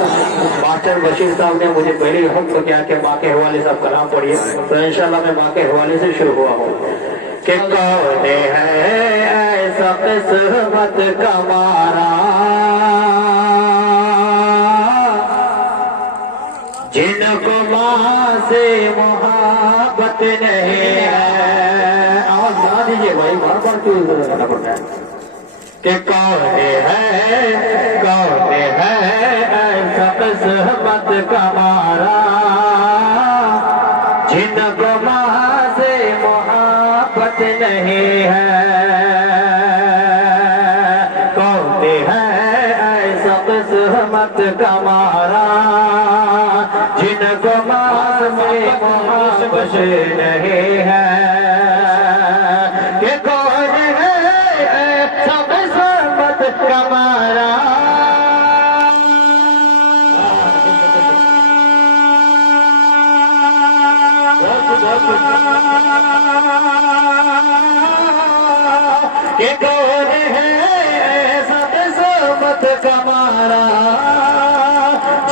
Master Bashir साहब ने मुझे पहले ही हुक्म किया कि माँ के हवाले से आप कलाम पढ़िए, तो इंशाल्लाह मैं माँ के हवाले से शुरू हुआ हूँ कि कौन है ऐसा किस्मत का मारा जिनको माँ से मोहब्बत नहीं है। आवाज बना दीजिए भाई, बार बार क्यों करना पड़ता है कि कौन है ऐसा किस्मत का मारा जिनको माँ से मोहब्बत नहीं है। कौन है ऐसा किस्मत का मारा जिनको माँ से मोहब्बत नहीं है। कि कौन है ऐसा किस्मत का मारा कि कौन है ऐसा किस्मत का मारा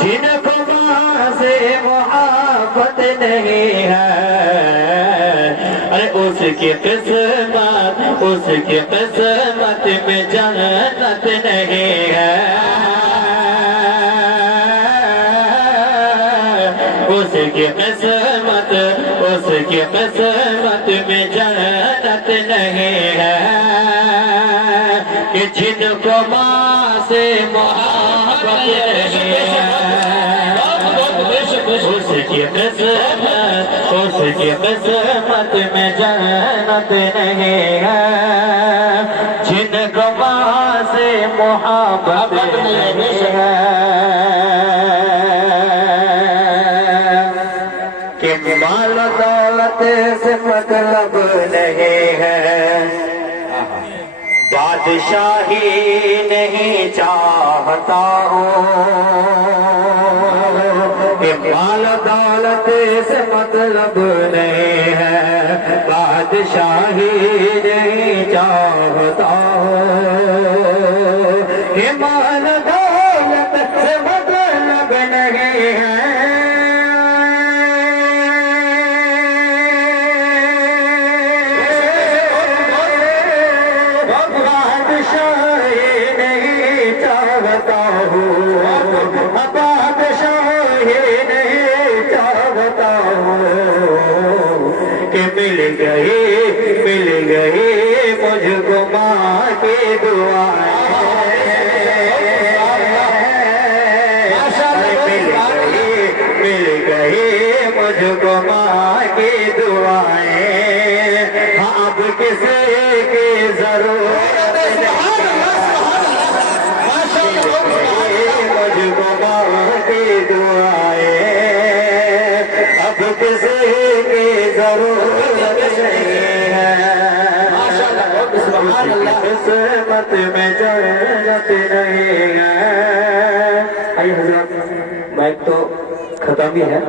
जिनको माँ से मोहब्बत नहीं है। अरे उसकी किस्मत में जन्नत नहीं है। उसकी किस्मत में जन्नत नहीं है कि जिनको माँ से मोहब्बत नहीं है। उसकी किस्मत में जन्नत नहीं है जिनको माँ से मोहब्बत नहीं है। कि माल दौलत से मतलब नहीं है, बादशाही नहीं चाहता हूँ। कि माल दौलत से मतलब नहीं है, बादशाही नहीं चाहता हूँ। कि माल दौलत से मतलब नहीं है, मिल गई मुझको माँ की दुआएं। मिल गई मुझको माँ की दुआएं। अब किसी की जरूरत मुझको माँ की दुआएं। अब किसी की जरूरत किस्मत में जन्नत नहीं है। आइए हज़रात, माइक तो खत्म ही है।